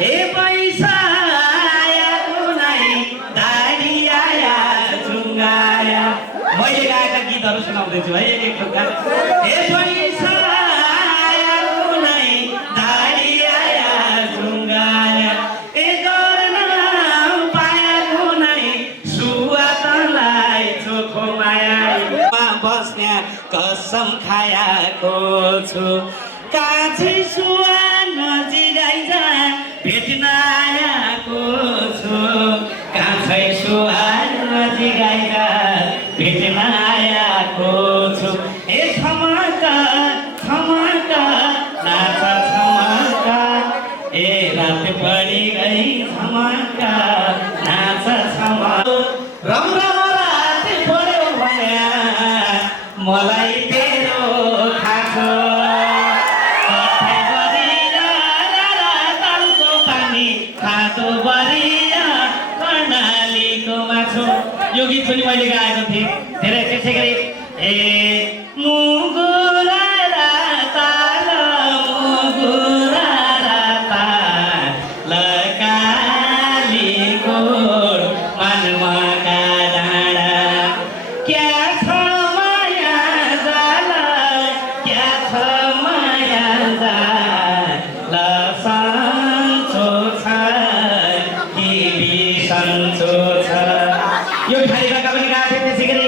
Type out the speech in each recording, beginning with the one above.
हे पैसा आया कुनै दाडी आया झुङ्गाया। मैले गाएका गीतहरू सुनाउँदैछु है एक एक टुक्का। हे पैसा आया कुनै दाडी आया झुङ्गाया। ए गर्न पाया कुनै सुवातलाई चोखो मायामा बस्ने कसम खायाको छु। कान्छी सुवा नजिक आइजा भेट्न आएको छु। कान्छै सुवा नजिक आइजा भेट्न आएको छु। ए छमका छमका नाच छमका। ए रात परि गई छमका नाच छमका। रमरम रात पऱ्यो भने मलाई तेरो खाएको। खातो बरिया कर्णालीको माछो। यो गीत पनि मैले गाएको थिएँ धेरै त्यसै गरी। ए मुगुरा राता ल मुगुरा राता ल कालीको मनमका डाँडा। क्या छ माया जाल क्या छ माया जाल यो खालीका पनि गाएको थिएँ। त्यसै गरी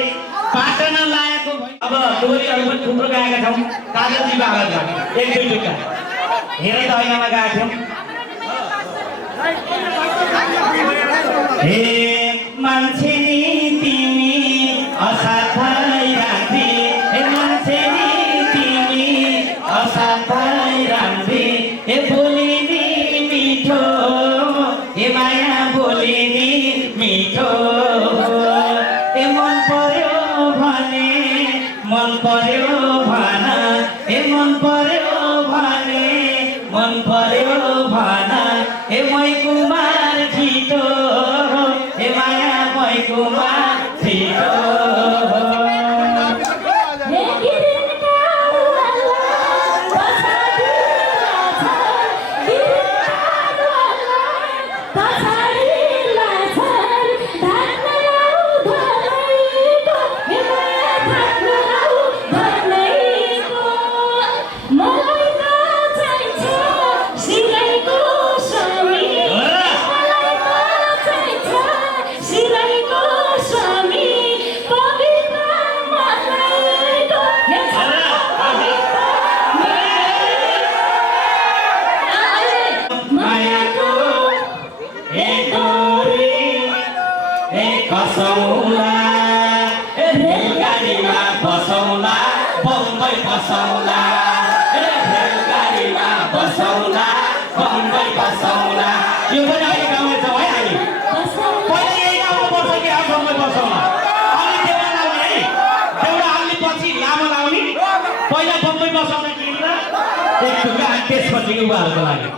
पाटन लागेको अब डोरीहरू पनि थुप्रो गाएका छौँ। काजलजी बाबामा एक दुई टुक्का हेरे त ऐनामा गाएको थियौँ। हे मान्छे नि तिमी असाध्यै राम्री। हे मान्छे नि तिमी असाध्यै राम्री। हे बोली नि मिठो हे माया बोली नि मिठो। मन पर्यो भने मन पर्यो भन। हे मन पर्यो भने मन पर्यो भन। हे मै कुमार छिटो हे माया मै कुमार छिटो। बसौला रेलगाडीमा बसौला बम्बई बसौला। रेलगाडीमा बसौला बम्बई बसौला। यो पनि अहिले गाउँमा छ है। हामी पहिला यही गाउँमा बस्छ कि अब बम्बई बसौला। अलि देउडा लाउने है। देउडा अलि पछि लामो लाउने। पहिला बम्बई बसौला किनेर एक टुक्का त्यसपछि उहाँहरूको लागि।